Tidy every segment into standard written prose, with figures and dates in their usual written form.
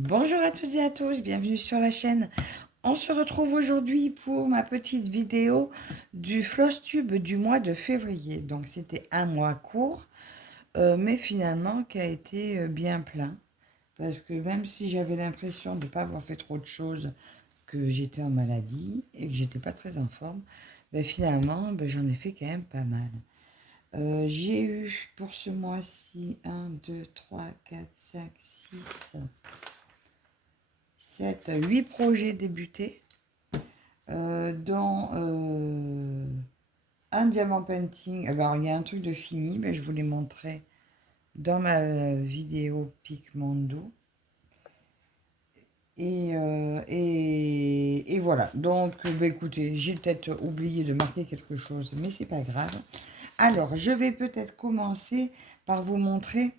Bonjour à toutes et à tous, bienvenue sur la chaîne. On se retrouve aujourd'hui pour ma petite vidéo du floss tube du mois de février. Donc c'était un mois court, mais finalement qui a été bien plein. Parce que même si j'avais l'impression de ne pas avoir fait trop de choses, que j'étais en maladie et que j'étais pas très en forme, ben finalement j'en ai fait quand même pas mal. J'ai eu pour ce mois-ci 1, 2, 3, 4, 5, 6... 7, 8 projets débutés, dont un diamant painting. Alors, il y a un truc de fini, mais je vous l'ai montré dans ma vidéo Picmondo. Et voilà. Donc, écoutez, j'ai peut-être oublié de marquer quelque chose, mais c'est pas grave. Alors, je vais peut-être commencer par vous montrer.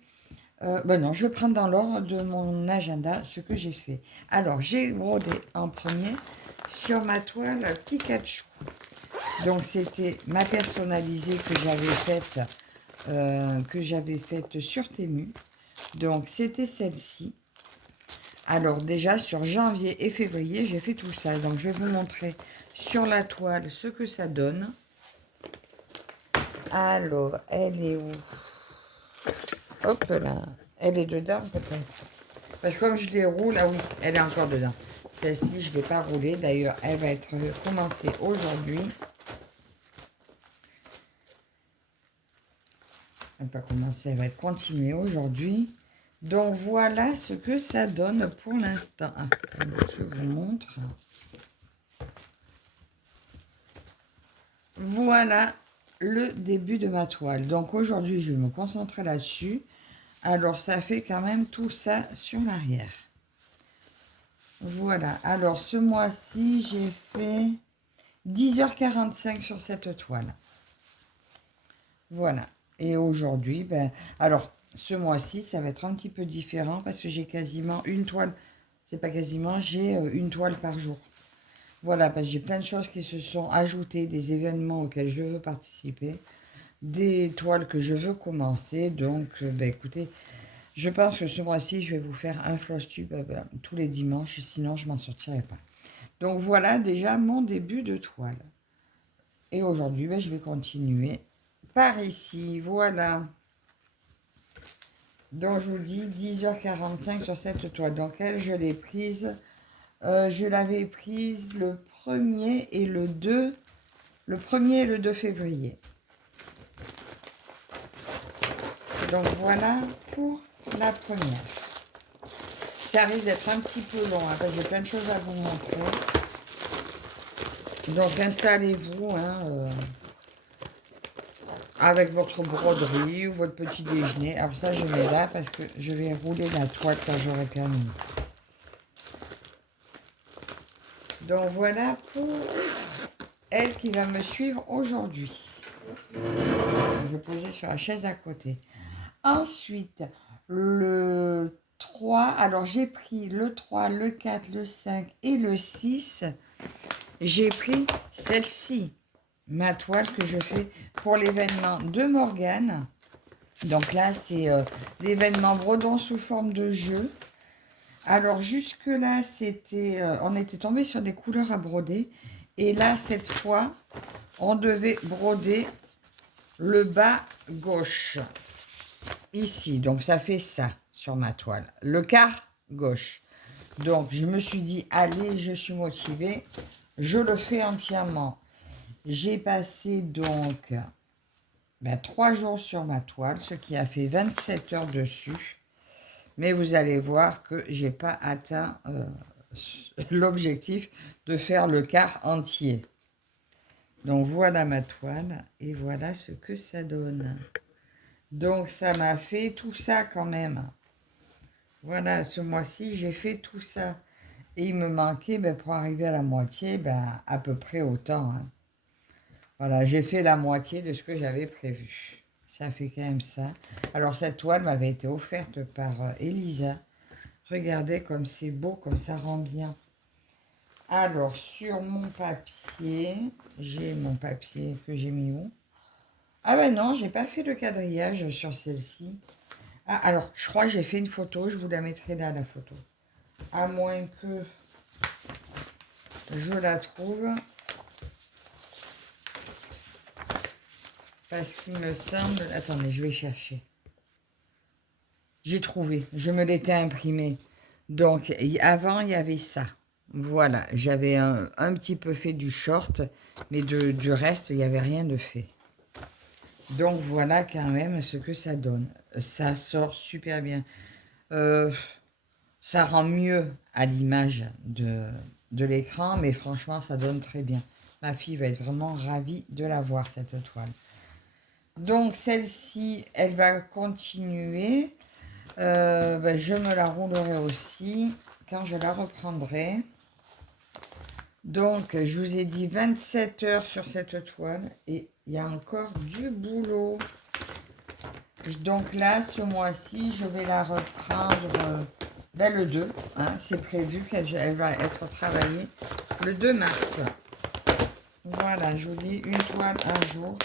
Non, je vais prendre dans l'ordre de mon agenda ce que j'ai fait. Alors, j'ai brodé en premier sur ma toile Pikachu. Donc, c'était ma personnalisée que j'avais faite sur Temu. Donc, c'était celle-ci. Alors, déjà, sur janvier et février, j'ai fait tout ça. Donc, je vais vous montrer sur la toile ce que ça donne. Alors, elle est où? Hop là. Elle est dedans, peut-être. Parce que comme je les roule, ah oui, elle est encore dedans. Celle-ci, je ne l'ai pas roulée. D'ailleurs, elle va être commencée aujourd'hui. Elle va pas commencer, elle va être continuée aujourd'hui. Donc, voilà ce que ça donne pour l'instant. Ah, je vous montre. Voilà le début de ma toile. Donc, aujourd'hui, je vais me concentrer là-dessus. Alors, ça fait quand même tout ça sur l'arrière. Voilà. Alors, ce mois-ci, j'ai fait 10h45 sur cette toile. Voilà. Et aujourd'hui, alors, ce mois-ci, ça va être un petit peu différent parce que j'ai quasiment une toile. C'est pas quasiment, j'ai une toile par jour. Voilà, parce que j'ai plein de choses qui se sont ajoutées, des événements auxquels je veux participer, des toiles que je veux commencer. Donc, écoutez, je pense que ce mois-ci, je vais vous faire un floss tube tous les dimanches, sinon je m'en sortirai pas. Donc, voilà déjà mon début de toile. Et aujourd'hui, je vais continuer par ici. Voilà. Donc, je vous dis 10h45 sur cette toile. Donc, elle, je l'ai prise. Je l'avais prise le 1er et le 2. Le 1er et le 2 février. Donc, voilà pour la première. Ça risque d'être un petit peu long, hein, parce que j'ai plein de choses à vous montrer. Donc, installez-vous avec votre broderie ou votre petit déjeuner. Alors ça, je mets là parce que je vais rouler la toile quand j'aurai terminé. Donc, voilà pour elle qui va me suivre aujourd'hui. Je vais poser sur la chaise à côté. Ensuite, le 3. Alors, j'ai pris le 3, le 4, le 5 et le 6. J'ai pris celle-ci, ma toile que je fais pour l'événement de Morgane. Donc là, c'est l'événement Brodon sous forme de jeu. Alors jusque-là, on était tombé sur des couleurs à broder. Et là, cette fois, on devait broder le bas gauche. Ici, donc ça fait ça sur ma toile. Le quart gauche. Donc je me suis dit, allez, je suis motivée. Je le fais entièrement. J'ai passé donc 3 jours sur ma toile, ce qui a fait 27 heures dessus. Mais vous allez voir que je n'ai pas atteint l'objectif de faire le quart entier. Donc voilà ma toile et voilà ce que ça donne. Donc ça m'a fait tout ça quand même. Voilà, ce mois-ci, j'ai fait tout ça. Et il me manquait, pour arriver à la moitié, à peu près autant. Hein. Voilà, j'ai fait la moitié de ce que j'avais prévu. Ça fait quand même ça. Alors, cette toile m'avait été offerte par Elisa. Regardez comme c'est beau, comme ça rend bien. Alors, sur mon papier, j'ai mon papier que j'ai mis où? Ah ben non, j'ai pas fait le quadrillage sur celle-ci. Ah, alors, je crois que j'ai fait une photo. Je vous la mettrai là, la photo. à moins que je la trouve. Parce qu'il me semble... Attendez, je vais chercher. J'ai trouvé, je me l'étais imprimé. Donc, avant, il y avait ça. Voilà, j'avais un petit peu fait du short, mais du reste, il n'y avait rien de fait. Donc, voilà quand même ce que ça donne. Ça sort super bien. Ça rend mieux à l'image de l'écran, mais franchement, ça donne très bien. Ma fille va être vraiment ravie de la voir, cette toile. Donc, celle-ci, elle va continuer. Ben, je me la roulerai aussi quand je la reprendrai. Donc, je vous ai dit 27 heures sur cette toile et il y a encore du boulot. Donc là, ce mois-ci, je vais la reprendre ben, le 2. Hein, c'est prévu qu'elle va être travaillée le 2 mars. Voilà, je vous dis une toile un jour.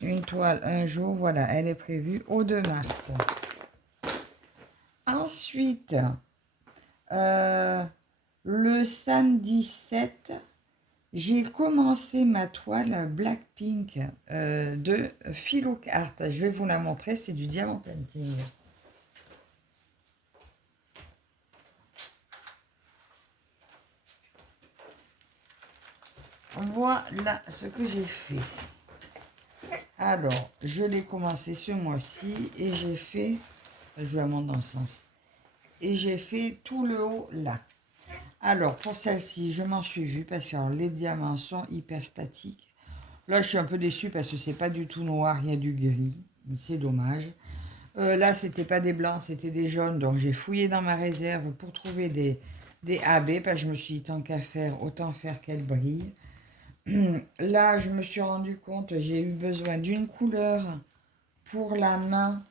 Une toile un jour, voilà, elle est prévue au 2 mars. Ensuite, le samedi 7, j'ai commencé ma toile Blackpink de Philo Art. Je vais vous la montrer, c'est du diamant painting. Voilà ce que j'ai fait. Alors, je l'ai commencé ce mois-ci et j'ai fait, je la montre dans le sens, et j'ai fait tout le haut là. Alors, pour celle-ci, je m'en suis vue parce que les diamants sont hyper statiques. Là, je suis un peu déçue parce que c'est pas du tout noir, il y a du gris. C'est dommage. Là, c'était pas des blancs, c'était des jaunes. Donc, j'ai fouillé dans ma réserve pour trouver des AB parce que je me suis dit, tant qu'à faire, autant faire qu'elle brille. Là, je me suis rendu compte, j'ai eu besoin d'une couleur pour la main.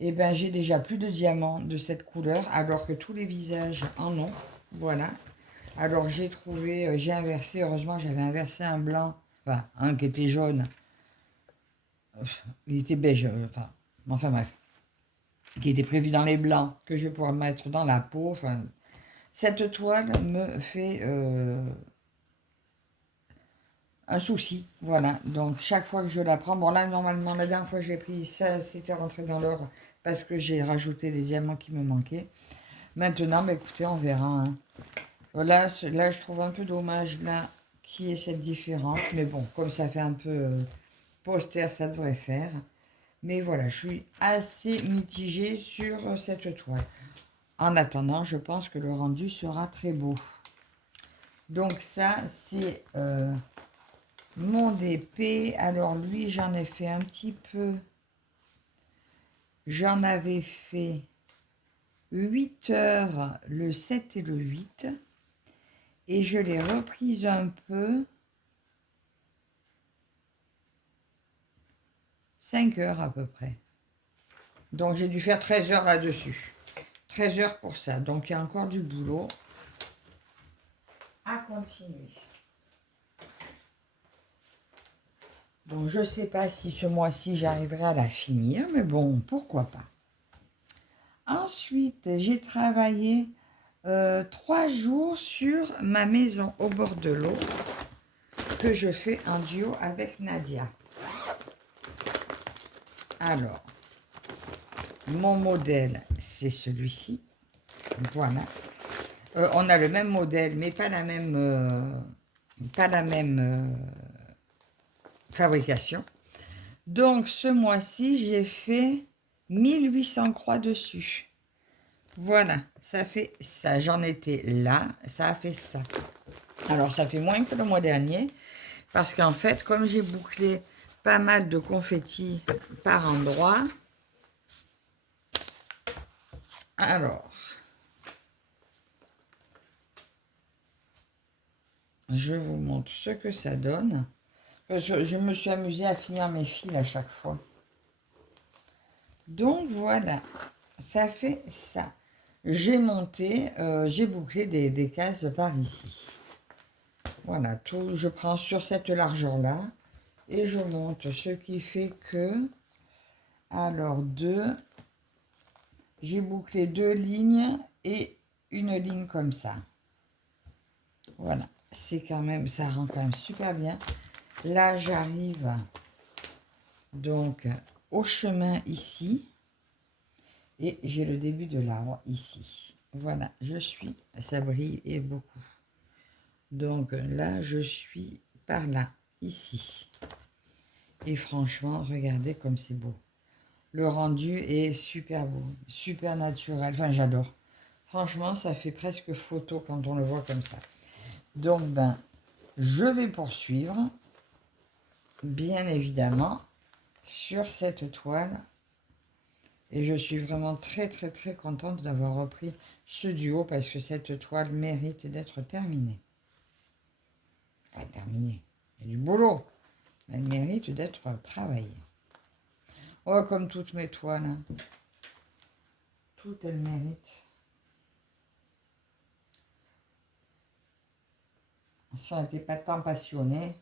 Et ben, j'ai déjà plus de diamants de cette couleur, alors que tous les visages en ont. Voilà. Alors, j'ai trouvé, j'ai inversé. Heureusement, j'avais inversé un blanc, enfin, un qui était jaune. Il était beige, enfin bref. Qui était prévu dans les blancs, que je vais pouvoir mettre dans la peau. Enfin, cette toile me fait un souci, voilà. Donc, chaque fois que je la prends, bon là, normalement, la dernière fois que je l'ai pris, ça, c'était rentré dans l'or parce que j'ai rajouté des diamants qui me manquaient. Maintenant, bah, écoutez, on verra. Hein. Là, je trouve un peu dommage, là, qu'il y ait cette différence. Mais bon, comme ça fait un peu poster, ça devrait faire. Mais voilà, je suis assez mitigée sur cette toile. En attendant, je pense que le rendu sera très beau. Donc ça, c'est mon DP. Alors lui, j'en ai fait un petit peu. J'en avais fait 8 heures le 7 et le 8. Et je l'ai reprise un peu. 5 heures à peu près. Donc j'ai dû faire 13 heures là-dessus. 13 heures pour ça. Donc il y a encore du boulot à continuer. Donc je ne sais pas si ce mois-ci j'arriverai à la finir, mais bon, pourquoi pas. Ensuite, j'ai travaillé 3 jours sur ma maison au bord de l'eau que je fais en duo avec Nadia. Alors, mon modèle, c'est celui-ci. Voilà. On a le même modèle, mais pas la même, fabrication. Donc, ce mois-ci, j'ai fait 1800 croix dessus. Voilà, ça fait ça. J'en étais là, ça a fait ça. Alors, ça fait moins que le mois dernier, parce qu'en fait, comme j'ai bouclé pas mal de confettis par endroit, alors, je vous montre ce que ça donne. Parce que je me suis amusée à finir mes fils à chaque fois. Donc, voilà, ça fait ça. J'ai monté, j'ai bouclé des cases par ici. Voilà, tout, je prends sur cette largeur-là et je monte, ce qui fait que, alors 2, j'ai bouclé 2 lignes et une ligne comme ça. Voilà, c'est quand même, ça rend quand même super bien. Là, j'arrive donc au chemin ici. Et j'ai le début de l'arbre ici. Voilà, je suis, ça brille et beaucoup. Donc là, je suis par là, ici. Et franchement, regardez comme c'est beau. Le rendu est super beau, super naturel. Enfin, j'adore. Franchement, ça fait presque photo quand on le voit comme ça. Donc, ben, je vais poursuivre, bien évidemment, sur cette toile. Et je suis vraiment très, très, très contente d'avoir repris ce duo parce que cette toile mérite d'être terminée. Pas terminée, il y a du boulot. Elle mérite d'être travaillée. Oh, comme toutes mes toiles. Hein. Toutes elles méritent. Si on n'était pas tant passionné.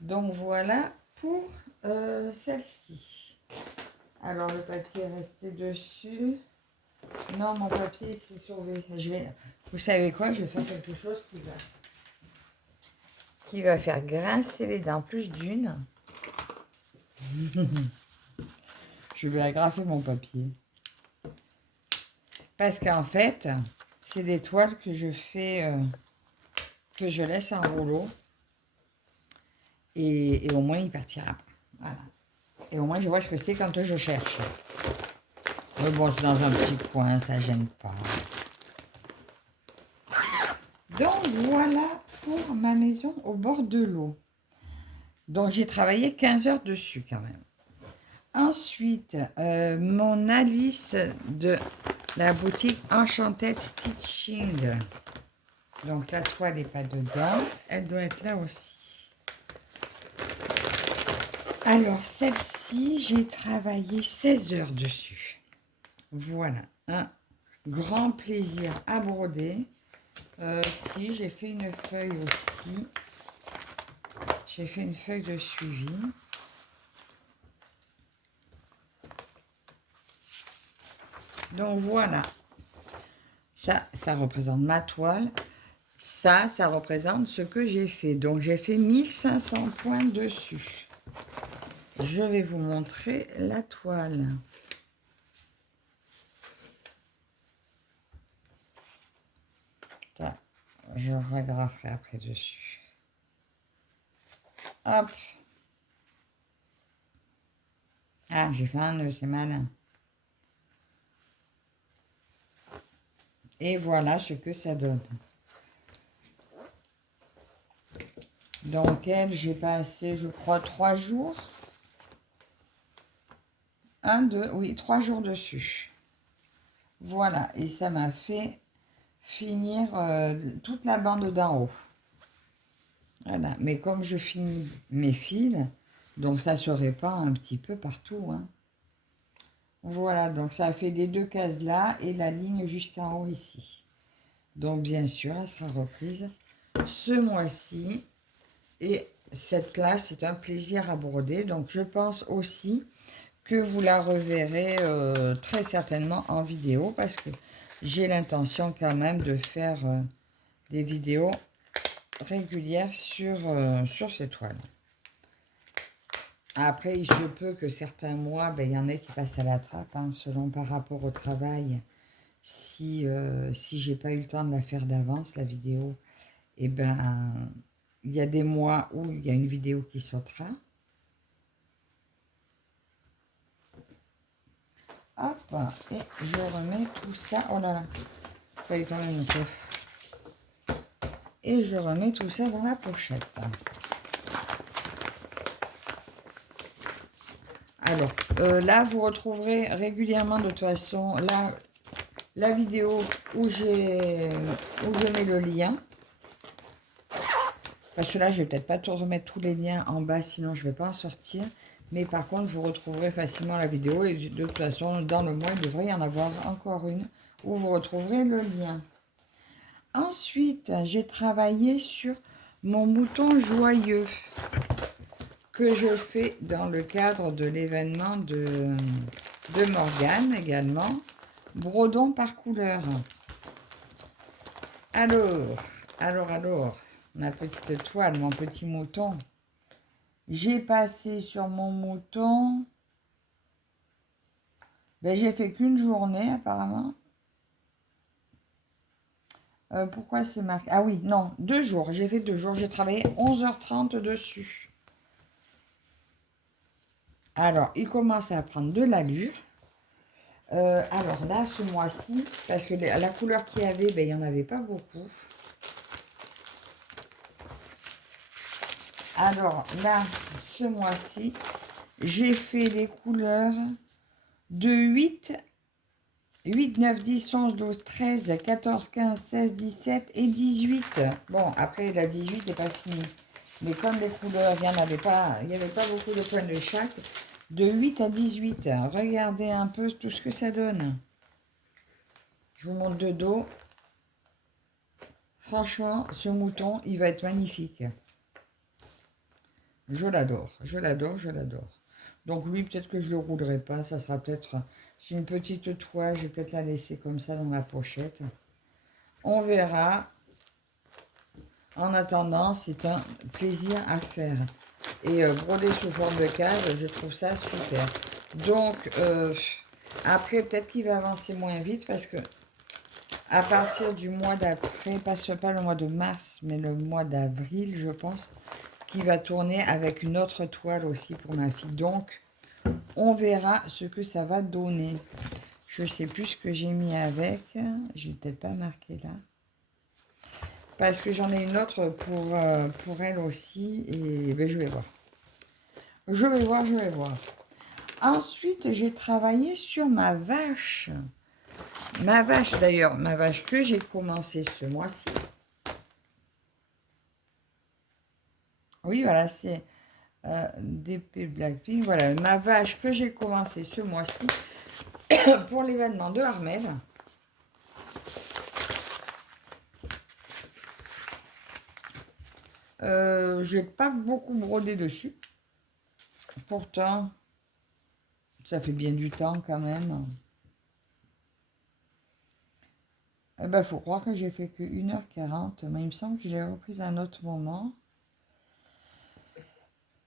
Donc voilà pour celle-ci. Alors le papier est resté dessus. Non, mon papier s'est sauvé. Vous savez quoi? Je vais faire quelque chose qui va faire grincer les dents plus d'une. Je vais agrafer mon papier. Parce qu'en fait, c'est des toiles que je fais, que je laisse en rouleau. Et au moins, il partira. Voilà. Et au moins, je vois ce que c'est quand je cherche. Mais bon, c'est dans un petit coin, ça gêne pas. Donc, voilà pour ma maison au bord de l'eau. Donc, j'ai travaillé 15 heures dessus quand même. Ensuite, mon Alice de la boutique Enchanted Stitching. Donc, la toile n'est pas dedans. Elle doit être là aussi. Alors, celle-ci, j'ai travaillé 16 heures dessus. Voilà, un grand plaisir à broder. Si, j'ai fait une feuille aussi. J'ai fait une feuille de suivi. Donc voilà. Ça représente ma toile. Ça représente ce que j'ai fait. Donc j'ai fait 1500 points dessus. Je vais vous montrer la toile. Ça, je regrafferai après dessus. Hop. Ah, j'ai fait un nœud, c'est malin. Et voilà ce que ça donne. Donc elle, j'ai passé, je crois, 3 jours. 1, 2, oui, 3 jours dessus. Voilà, et ça m'a fait finir toute la bande d'en haut. Voilà, mais comme je finis mes fils, donc ça se répand un petit peu partout. Hein. Voilà, donc ça a fait les 2 cases là et la ligne jusqu'en haut ici. Donc bien sûr, elle sera reprise ce mois-ci. Et cette là, c'est un plaisir à broder. Donc je pense aussi que vous la reverrez très certainement en vidéo parce que j'ai l'intention quand même de faire des vidéos régulières sur ces toiles. Après, il se peut que certains mois, ben, il y en ait qui passent à la trappe, hein, selon par rapport au travail. Si j'ai pas eu le temps de la faire d'avance, la vidéo, eh ben, il y a des mois où il y a une vidéo qui sautera. Hop, et je remets tout ça. Oh là là, il fallait quand même une chauffe. Et je remets tout ça dans la pochette. Alors, là, vous retrouverez régulièrement, de toute façon, la vidéo où je mets le lien. Parce que là, je vais peut-être pas remettre tous les liens en bas, sinon je ne vais pas en sortir. Mais par contre, vous retrouverez facilement la vidéo. Et de toute façon, dans le mois, il devrait y en avoir encore une où vous retrouverez le lien. Ensuite, j'ai travaillé sur mon mouton joyeux. que je fais dans le cadre de l'événement de Morgane également. Brodons par couleur. Alors, ma petite toile, mon petit mouton. J'ai passé sur mon mouton. Ben, j'ai fait qu'une journée apparemment. Pourquoi c'est marqué? Ah oui, non, 2 jours. J'ai fait 2 jours. J'ai travaillé 11h30 dessus. Alors, il commence à prendre de l'allure. Alors là, ce mois-ci, parce que la couleur qu'il y avait, ben, il n'y en avait pas beaucoup. Alors là, ce mois-ci, j'ai fait les couleurs de 8, 9, 10, 11, 12, 13, 14, 15, 16, 17 et 18. Bon, après, la 18 n'est pas finie. Mais comme les couleurs, il n'y avait pas beaucoup de points de chaque, de 8 à 18. Regardez un peu tout ce que ça donne. Je vous montre de dos. Franchement, ce mouton, il va être magnifique. Je l'adore, je l'adore, je l'adore. Donc lui, peut-être que je ne le roulerai pas. Ça sera peut-être... C'est une petite toile, je vais peut-être la laisser comme ça dans la pochette. On verra. En attendant, c'est un plaisir à faire. Et broder sous forme de case, je trouve ça super. Donc, après, peut-être qu'il va avancer moins vite parce que à partir du mois d'après, pas le mois de mars, mais le mois d'avril, je pense, qui va tourner avec une autre toile aussi pour ma fille. Donc, on verra ce que ça va donner. Je ne sais plus ce que j'ai mis avec. Je ne l'ai peut-être pas marqué là. Parce que j'en ai une autre pour elle aussi. Et ben, je vais voir. Je vais voir. Ensuite, j'ai travaillé sur ma vache. Ma vache, d'ailleurs, ma vache que j'ai commencé ce mois-ci. Oui, voilà, c'est DP Blackpink. Voilà, ma vache que j'ai commencé ce mois-ci pour l'événement de Armel. J'ai pas beaucoup brodé dessus. Pourtant, ça fait bien du temps quand même. Eh ben, faut croire que j'ai fait que 1h40. Mais il me semble que je l'ai reprise à un autre moment.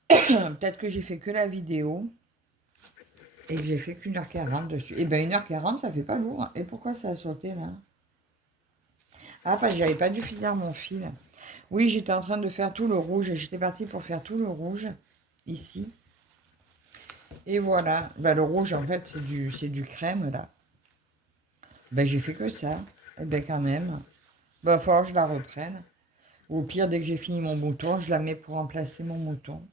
Peut-être que j'ai fait que la vidéo. Et que j'ai fait qu'1h40 dessus. Et bien 1h40, ça fait pas lourd. Et pourquoi ça a sauté là? Ah, parce que j'avais pas dû finir mon fil. Oui, j'étais en train de faire tout le rouge. J'étais partie pour faire tout le rouge. Ici. Et voilà. Ben, le rouge, en fait, c'est du crème là. Ben, j'ai fait que ça. Et ben, quand même. Ben, il va falloir que je la reprenne. Ou au pire, dès que j'ai fini mon mouton, je la mets pour remplacer mon mouton.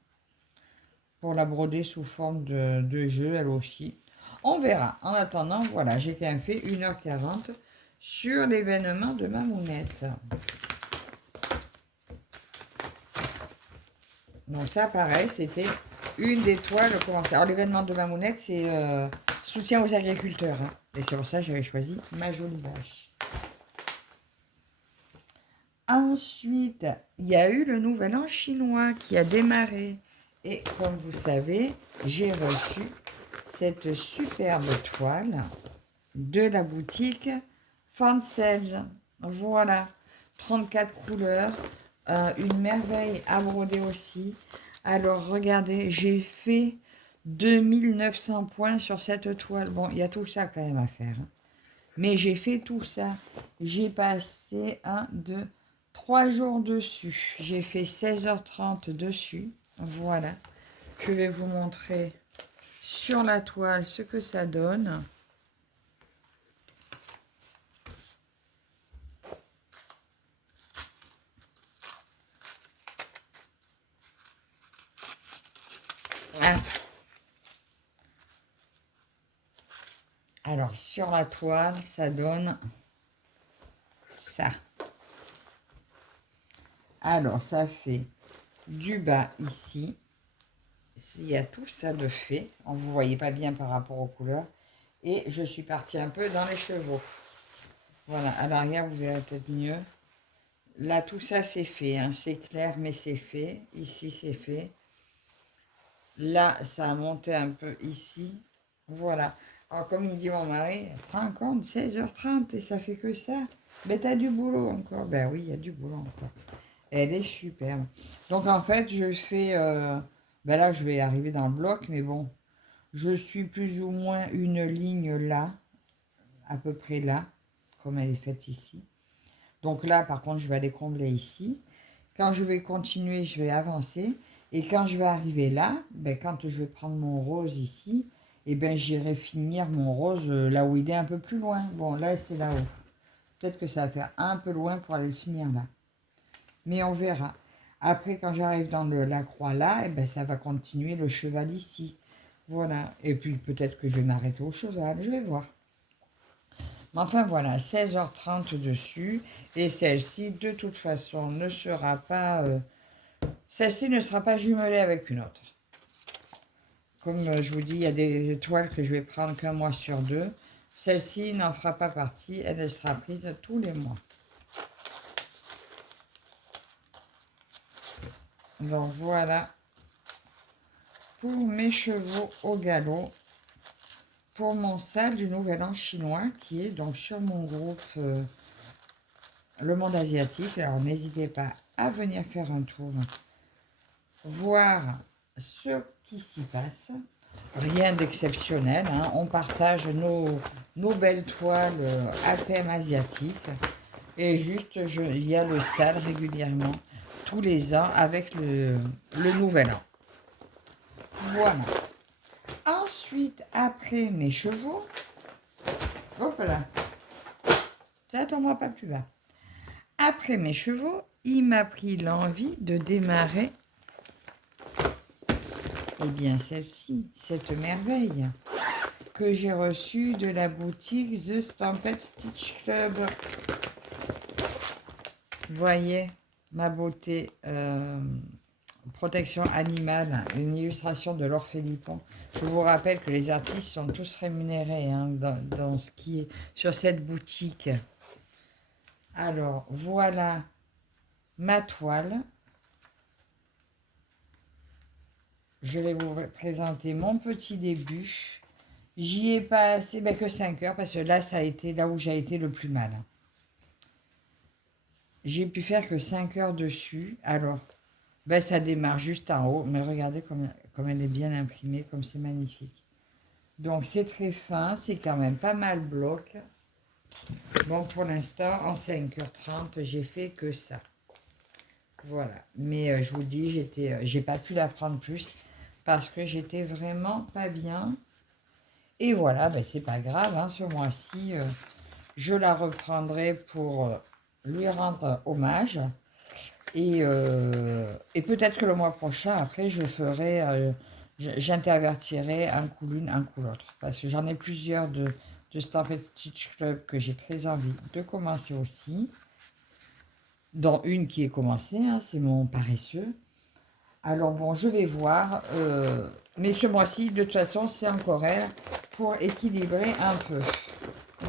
Pour la broder sous forme de jeu, elle aussi. On verra. En attendant, voilà, j'ai quand même fait 1h40 sur l'événement de ma mounette. Donc ça, pareil, c'était une des toiles commencées. Alors l'événement de ma mounette, c'est soutien aux agriculteurs. Hein. Et c'est pour ça que j'avais choisi ma jolie vache. Ensuite, il y a eu le nouvel an chinois qui a démarré. Et comme vous savez, j'ai reçu cette superbe toile de la boutique Fansels. Voilà, 34 couleurs, une merveille à broder aussi. Alors, regardez, j'ai fait 2900 points sur cette toile. Bon, il y a tout ça quand même à faire. Hein. Mais j'ai fait tout ça. J'ai passé 1, 2, 3 jours dessus. J'ai fait 16h30 dessus. Voilà. Je vais vous montrer sur la toile ce que ça donne. Ah. Alors, sur la toile, ça donne ça. Alors, ça fait du bas ici. Il y a tout ça de fait. Vous ne voyez pas bien par rapport aux couleurs. Et je suis partie un peu dans les chevaux. Voilà, à l'arrière, vous verrez peut-être mieux. Là, tout ça, c'est fait. Hein. C'est clair, mais c'est fait. Ici, c'est fait. Là, ça a monté un peu ici. Voilà. Alors, comme il dit mon mari, prends en compte 16h30 et ça fait que ça. Mais t'as du boulot encore. Ben oui, il y a du boulot encore. Elle est superbe. Donc, en fait, je fais... ben là, je vais arriver dans le bloc, mais bon. Je suis plus ou moins une ligne là, à peu près là, comme elle est faite ici. Donc là, par contre, je vais aller combler ici. Quand je vais continuer, je vais avancer. Et quand je vais arriver là, ben, quand je vais prendre mon rose ici, et ben, j'irai finir mon rose là où il est un peu plus loin. Bon, là, c'est là-haut. Peut-être que ça va faire un peu loin pour aller le finir là. Mais on verra. Après, quand j'arrive dans la croix là, et ben, ça va continuer le cheval ici. Voilà. Et puis, peut-être que je vais m'arrêter au cheval. Je vais voir. Mais enfin, voilà, 16h30 dessus. Et celle-ci, de toute façon, ne sera pas... celle-ci ne sera pas jumelée avec une autre. Comme je vous dis, il y a des toiles que je vais prendre qu'un mois sur deux. Celle-ci n'en fera pas partie. Elle sera prise tous les mois. Donc voilà pour mes chevaux au galop. Pour mon salle du Nouvel An chinois qui est donc sur mon groupe Le Monde Asiatique. Alors n'hésitez pas à venir faire un tour, voir ce qui s'y passe. Rien d'exceptionnel, hein. On partage nos belles toiles à thème asiatique. Et juste, il y a le sale régulièrement, tous les ans, avec le Nouvel An. Voilà. Ensuite, après mes chevaux, hop là, ça tombera pas plus bas. Après mes chevaux, il m'a pris l'envie de démarrer, eh bien celle-ci, cette merveille que j'ai reçue de la boutique The Stampede Stitch Club. Voyez ma beauté, protection animale, une illustration de Laure Philippon. Je vous rappelle que les artistes sont tous rémunérés hein, dans ce qui est sur cette boutique. Alors, voilà ma toile. Je vais vous présenter mon petit début. J'y ai passé que 5 heures parce que là, ça a été là où j'ai été le plus mal. J'ai pu faire que 5 heures dessus. Alors, ça démarre juste en haut, mais regardez comme elle est bien imprimée, comme c'est magnifique. Donc, c'est très fin, c'est quand même pas mal bloc. Bon, pour l'instant, en 5h30, j'ai fait que ça. Voilà. Mais je vous dis, j'ai pas pu la prendre plus parce que j'étais vraiment pas bien. Et voilà, c'est pas grave, hein, ce mois-ci, je la reprendrai pour lui rendre hommage. Et peut-être que le mois prochain, après, j'intervertirai un coup l'une, un coup l'autre. Parce que j'en ai plusieurs de Stampede Stitch Club que j'ai très envie de commencer aussi. Dont une qui est commencée, hein, c'est mon paresseux. Alors bon, je vais voir. Mais ce mois-ci, de toute façon, c'est encore elle pour équilibrer un peu.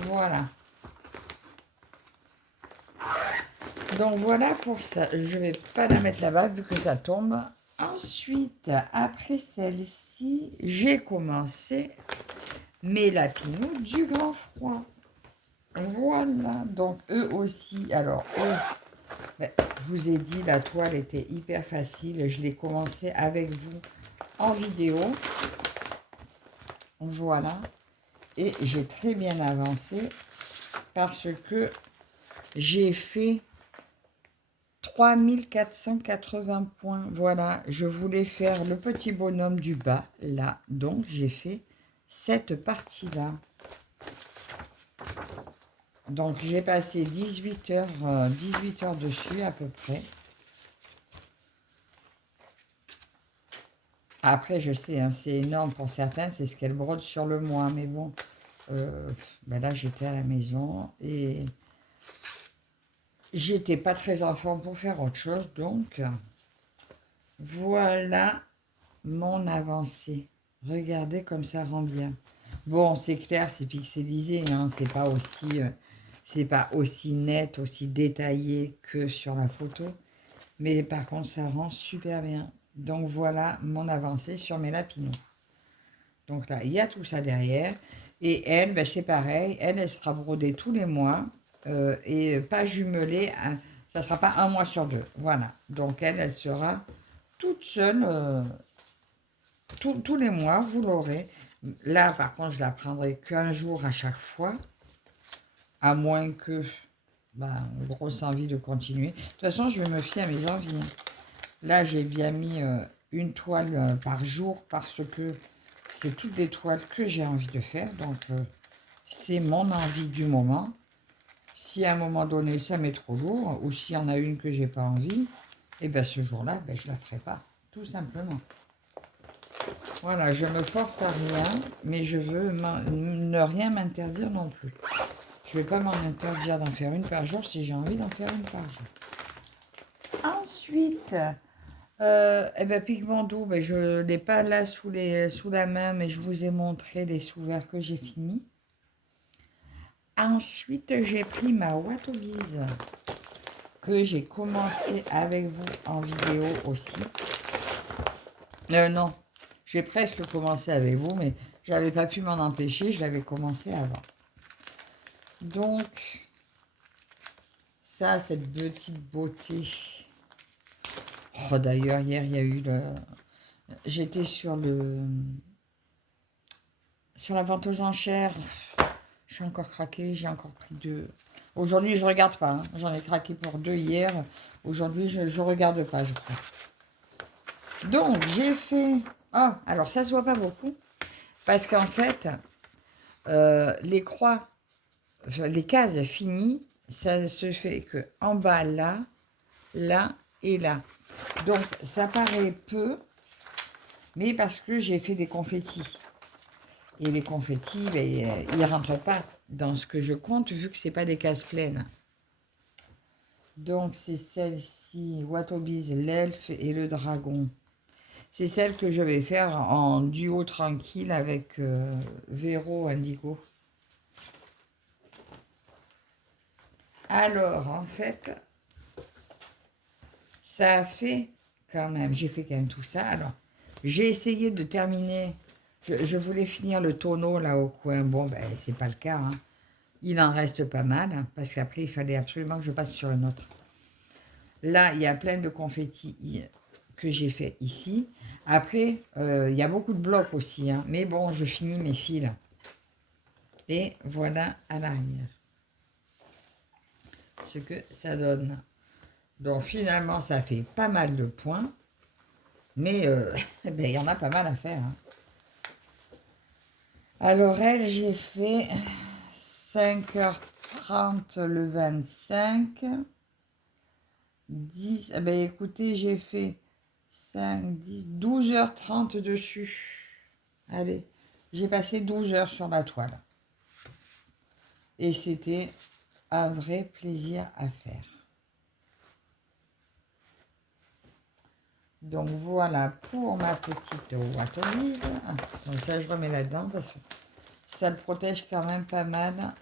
Voilà. Donc voilà pour ça. Je ne vais pas la mettre là-bas vu que ça tombe. Ensuite, après celle-ci, j'ai commencé mes lapinous du grand froid. Voilà. Donc eux aussi. Alors eux, je vous ai dit, la toile était hyper facile. Je l'ai commencé avec vous en vidéo. Voilà. Et j'ai très bien avancé parce que j'ai fait 3480 points. Voilà, je voulais faire le petit bonhomme du bas, là. Donc, j'ai fait cette partie-là. Donc, j'ai passé 18 heures dessus, à peu près. Après, je sais, hein, c'est énorme pour certaines, c'est ce qu'elles brodent sur le mois. Mais bon, là, j'étais à la maison et j'étais pas très en forme pour faire autre chose. Donc, voilà mon avancée. Regardez comme ça rend bien. Bon, c'est clair, c'est pixelisé, hein, c'est pas aussi net, aussi détaillé que sur la photo. Mais par contre, ça rend super bien. Donc, voilà mon avancée sur mes lapinons. Donc là, il y a tout ça derrière. Et elle, ben, c'est pareil. Elle sera brodée tous les mois. Et pas jumelée. Ça ne sera pas un mois sur deux. Voilà. Donc, elle sera toute seule. Tous les mois, vous l'aurez. Là, par contre, je la prendrai qu'un jour à chaque fois. À moins que, ben, grosse envie de continuer. De toute façon, je vais me fier à mes envies. Là, j'ai bien mis une toile par jour parce que c'est toutes des toiles que j'ai envie de faire. Donc, c'est mon envie du moment. Si à un moment donné, ça m'est trop lourd, ou s'il y en a une que j'ai pas envie, et bien ce jour-là, ben, je la ferai pas, tout simplement. Voilà, je me force à rien, mais je veux ne rien m'interdire non plus. Je vais pas m'en interdire d'en faire une par jour si j'ai envie d'en faire une par jour. Ensuite, eh ben, Pigmento, ben, je ne l'ai pas là sous la main, mais je vous ai montré les sous-verts que j'ai finis. Ensuite, j'ai pris ma Watobiz que j'ai commencé avec vous en vidéo aussi. Non, j'ai presque commencé avec vous, mais j'avais pas pu m'en empêcher, je l'avais commencé avant. Donc, ça, cette petite beauté. Oh, d'ailleurs, hier, il y a eu le... J'étais sur la vente aux enchères. Je suis encore craquée, j'ai encore pris 2. Aujourd'hui, je ne regarde pas. Hein. J'en ai craqué pour 2 hier. Aujourd'hui, je ne regarde pas, je crois. Donc, j'ai fait... Ah, alors ça se voit pas beaucoup. Parce qu'en fait, les croix, les cases finies, ça se fait que en bas, là, là et là. Donc, ça paraît peu, mais parce que j'ai fait des confettis. Et les confettis, ben, ils ne rentrent pas dans ce que je compte, vu que ce n'est pas des cases pleines. Donc, c'est celle-ci, Watobiz, l'elfe et le dragon. C'est celle que je vais faire en duo tranquille avec Véro Indigo. Alors, en fait, ça a fait quand même, j'ai fait quand même tout ça. Alors, j'ai essayé de terminer, je voulais finir le tonneau là au coin. Bon, ben, c'est pas le cas. Hein. Il en reste pas mal, hein, parce qu'après, il fallait absolument que je passe sur une autre. Là, il y a plein de confettis que j'ai fait ici. Après, il y a beaucoup de blocs aussi, hein, mais bon, je finis mes fils. Et voilà à l'arrière ce que ça donne. Donc finalement, ça fait pas mal de points, mais ben, il y en a pas mal à faire. Hein. Alors elle, j'ai fait 5h30 le 25. 10, eh ben écoutez, j'ai fait 5, 10, 12h30 dessus. Allez, j'ai passé 12 heures sur la toile. Et c'était un vrai plaisir à faire. Donc voilà pour ma petite Watobiz. Donc ça, je remets là-dedans parce que ça le protège quand même pas mal.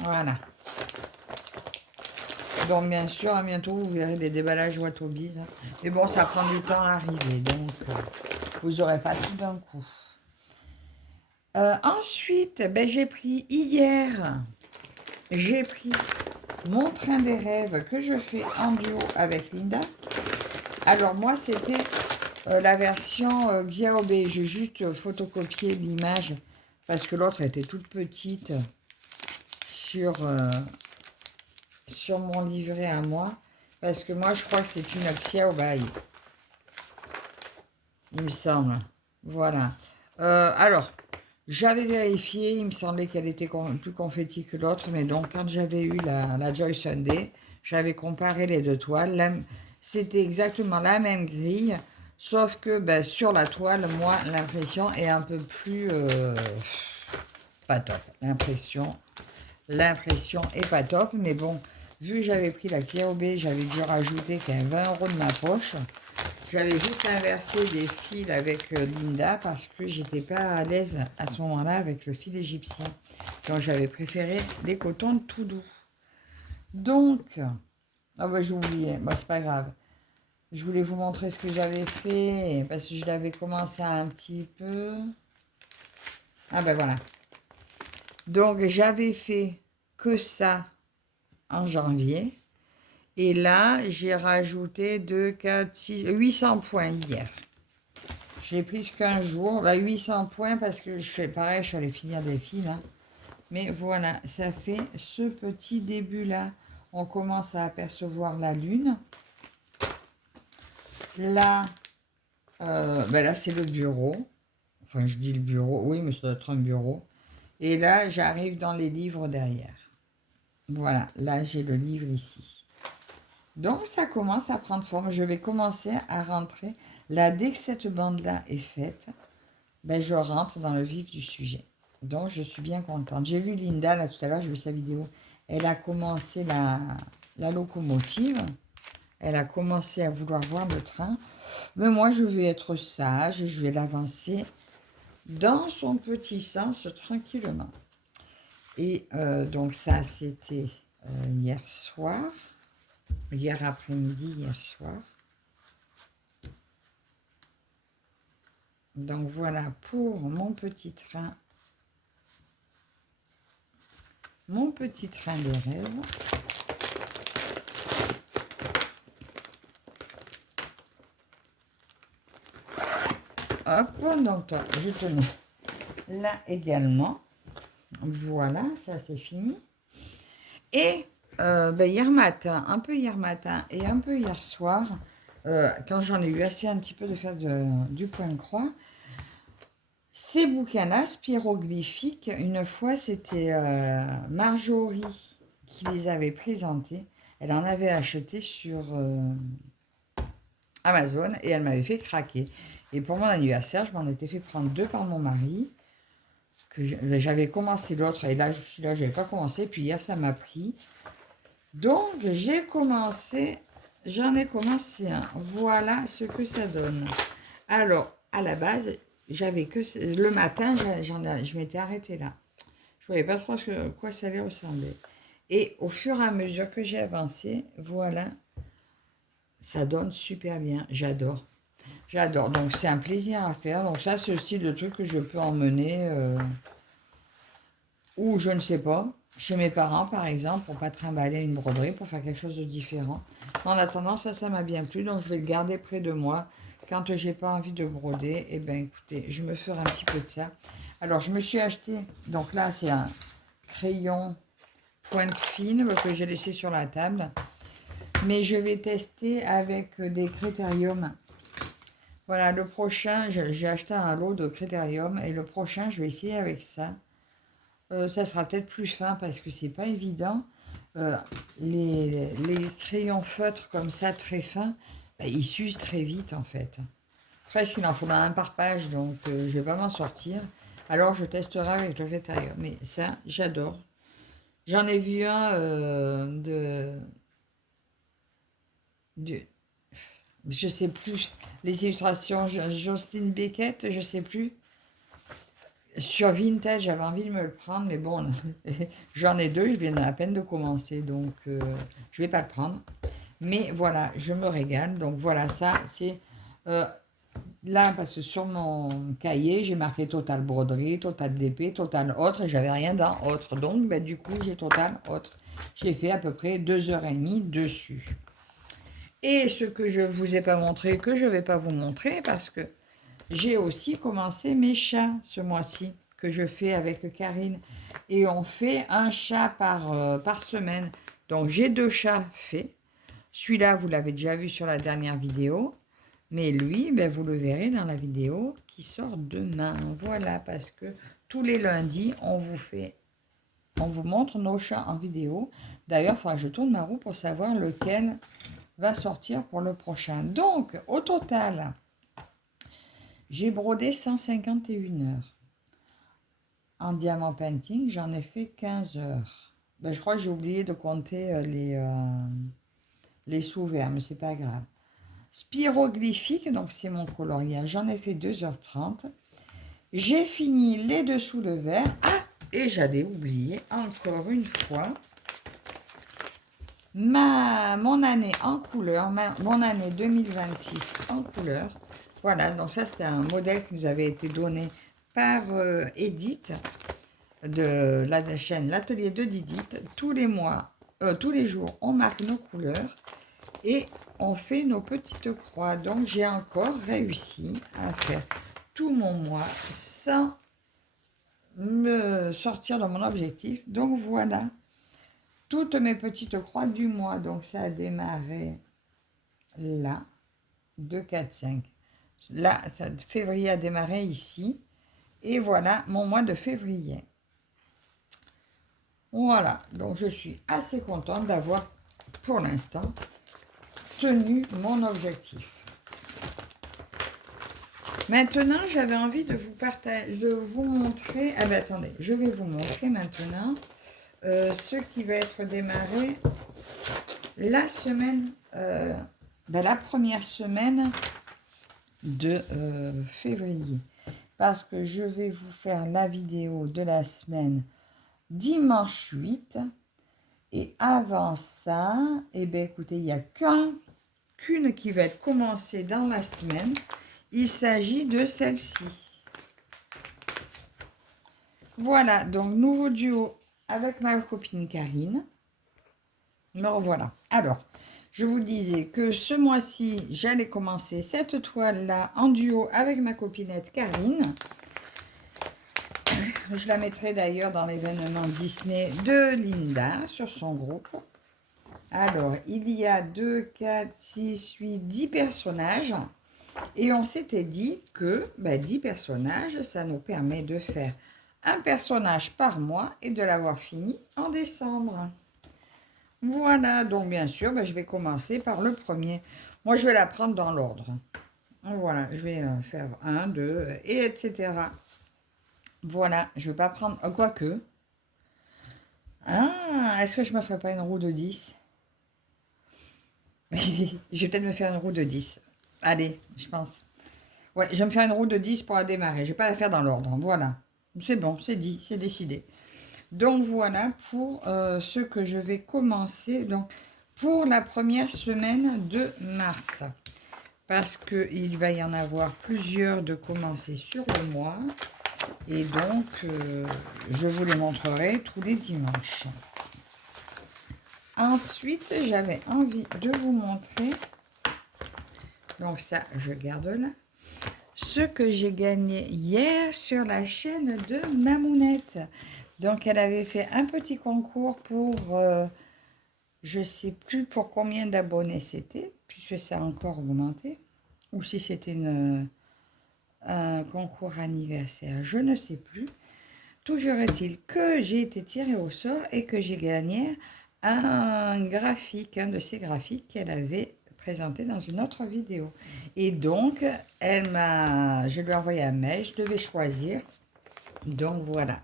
Voilà. Donc bien sûr, à bientôt, vous verrez des déballages Watobiz. Mais bon, ça prend du temps à arriver, donc vous n'aurez pas tout d'un coup. Ensuite, ben, j'ai pris hier, j'ai pris mon train des rêves que je fais en duo avec Linda. Alors moi, c'était la version Xiaobi. J'ai juste photocopié l'image parce que l'autre était toute petite sur mon livret à moi. Parce que moi, je crois que c'est une Xiaobi. Il me semble. Voilà. Alors, j'avais vérifié. Il me semblait qu'elle était plus confetti que l'autre. Mais donc, quand j'avais eu la Joy Sunday, j'avais comparé les deux toiles. C'était exactement la même grille. Sauf que ben, sur la toile, moi, l'impression est un peu plus... pas top. L'impression est pas top. Mais bon, vu que j'avais pris la Xiaobi, j'avais dû rajouter quand même 20 € de ma poche. J'avais juste inversé des fils avec Linda parce que j'étais pas à l'aise à ce moment-là avec le fil égyptien. Donc j'avais préféré des cotons tout doux. Donc, ah bah j'ai oublié, bah, c'est pas grave. Je voulais vous montrer ce que j'avais fait parce que je l'avais commencé un petit peu. Ah ben voilà. Donc j'avais fait que ça en janvier. Et là, j'ai rajouté 2, 4, 6, 800 points hier. J'ai pris qu'un jour. Là, 800 points parce que je fais pareil, je suis allée finir des fils. Hein. Mais voilà, ça fait ce petit début-là. On commence à apercevoir la lune. Là, ben là c'est le bureau. Enfin, je dis le bureau. Oui, mais ça doit être un bureau. Et là, j'arrive dans les livres derrière. Voilà, là, j'ai le livre ici. Donc, ça commence à prendre forme. Je vais commencer à rentrer. Là, dès que cette bande-là est faite, ben, je rentre dans le vif du sujet. Donc, je suis bien contente. J'ai vu Linda, là, tout à l'heure, j'ai vu sa vidéo. Elle a commencé la locomotive. Elle a commencé à vouloir voir le train. Mais moi, je vais être sage et je vais l'avancer dans son petit sens tranquillement. Et donc, ça, c'était hier soir. Hier après-midi, hier soir. Donc voilà pour mon petit train des rêves. Hop, donc je tenais là également. Voilà, ça c'est fini. Et ben, hier matin, un peu hier matin et un peu hier soir, quand j'en ai eu assez un petit peu de faire du point-croix, ces bouquins-là, spiroglyphiques, une fois c'était Marjorie qui les avait présentés. Elle en avait acheté sur Amazon et elle m'avait fait craquer. Et pour mon anniversaire, je m'en étais fait prendre 2 par mon mari. J'avais commencé l'autre et là, celui-là, je n'avais pas commencé. Puis hier, ça m'a pris. Donc, j'en ai commencé un. Voilà ce que ça donne. Alors, à la base, j'avais que le matin, je m'étais arrêtée là. Je ne voyais pas trop quoi ça allait ressembler. Et au fur et à mesure que j'ai avancé, voilà, ça donne super bien. J'adore. J'adore. Donc, c'est un plaisir à faire. Donc, ça, c'est le style de truc que je peux emmener ou je ne sais pas, chez mes parents, par exemple, pour pas trimballer une broderie, pour faire quelque chose de différent. En attendant, ça m'a bien plu. Donc, je vais le garder près de moi. Quand j'ai pas envie de broder, eh bien, écoutez, je me ferai un petit peu de ça. Alors, je me suis acheté, donc là, c'est un crayon pointe fine que j'ai laissé sur la table. Mais je vais tester avec des critériums. Voilà, le prochain, j'ai acheté un lot de critérium et le prochain, je vais essayer avec ça. Ça sera peut-être plus fin parce que c'est pas évident. Euh, les crayons feutres comme ça, très fins, ben, ils s'usent très vite en fait. Presque il en faudra un par page, donc je vais pas m'en sortir. Alors je testerai avec le critérium. Mais ça, j'adore. J'en ai vu un de, je sais plus, les illustrations Jocelyne Beckett, je sais plus. Sur Vintage, j'avais envie de me le prendre, mais bon, j'en ai 2, je viens à peine de commencer, donc je vais pas le prendre. Mais voilà, je me régale. Donc voilà, ça, c'est euh, là, parce que sur mon cahier, j'ai marqué Total Broderie, Total DP, Total Autre, et j'avais rien dans Autre. Donc, ben, du coup, j'ai Total Autre. J'ai fait à peu près 2h30 dessus. Et ce que je ne vous ai pas montré, que je ne vais pas vous montrer, parce que j'ai aussi commencé mes chats ce mois-ci, que je fais avec Karine. Et on fait un chat par semaine. Donc j'ai 2 chats faits. Celui-là, vous l'avez déjà vu sur la dernière vidéo. Mais lui, ben, vous le verrez dans la vidéo qui sort demain. Voilà, parce que tous les lundis, on vous montre nos chats en vidéo. D'ailleurs, il faudra que je tourne ma roue pour savoir lequel va sortir pour le prochain. Donc, au total, j'ai brodé 151 heures. En diamant painting, j'en ai fait 15 heures. Ben, je crois que j'ai oublié de compter les sous-verts, mais c'est pas grave. spiroglyphique, donc c'est mon coloriage. J'en ai fait 2h30. J'ai fini les dessous de verre. Ah, et j'allais oublier encore une fois mon année en couleur, mon année 2026 en couleur. Voilà, donc ça c'était un modèle qui nous avait été donné par Edith de la chaîne L'Atelier de Didith. Tous les mois, tous les jours, on marque nos couleurs et on fait nos petites croix. Donc j'ai encore réussi à faire tout mon mois sans me sortir de mon objectif. Donc voilà, toutes mes petites croix du mois. Donc ça a démarré là, 2, 4, 5. Là, février a démarré ici. Et voilà mon mois de février. Voilà, donc je suis assez contente d'avoir, pour l'instant, tenu mon objectif. Maintenant, j'avais envie de vous partager, de vous montrer. Ah ben attendez, je vais vous montrer maintenant ce qui va être démarré la semaine, la première semaine de février. Parce que je vais vous faire la vidéo de la semaine dimanche 8. Et avant ça, eh bien, écoutez, il n'y a qu'une qui va être commencée dans la semaine. Il s'agit de celle-ci. Voilà, donc nouveau duo avec ma copine Karine. Me revoilà. Alors, je vous disais que ce mois-ci, j'allais commencer cette toile-là en duo avec ma copinette Karine. Je la mettrai d'ailleurs dans l'événement Disney de Linda sur son groupe. Alors, il y a 2, 4, 6, 8, 10 personnages. Et on s'était dit que 10 personnages, ça nous permet de faire un personnage par mois et de l'avoir fini en décembre. Voilà, donc bien sûr, je vais commencer par le premier. Moi, je vais la prendre dans l'ordre. Voilà, je vais faire 1, 2, et etc. Voilà, je ne vais pas prendre... Quoique. Ah, est-ce que je ne me ferai pas une roue de 10? Je vais peut-être me faire une roue de 10. Allez, je pense. Ouais, je vais me faire une roue de 10 pour la démarrer. Je ne vais pas la faire dans l'ordre. Voilà. C'est bon, c'est dit, c'est décidé. Donc voilà pour ce que je vais commencer. Donc pour la première semaine de mars. Parce qu'il va y en avoir plusieurs de commencer sur le mois. Et donc, je vous les montrerai tous les dimanches. Ensuite, j'avais envie de vous montrer, donc ça, je garde là, ce que j'ai gagné hier sur la chaîne de Mamounette. Donc, elle avait fait un petit concours pour, je ne sais plus pour combien d'abonnés c'était, puisque ça a encore augmenté, ou si c'était un concours anniversaire, je ne sais plus. Toujours est-il que j'ai été tirée au sort et que j'ai gagné un graphique, un de ces graphiques qu'elle avait présenté dans une autre vidéo. Et donc, je lui ai envoyé un mail, je devais choisir. Donc voilà,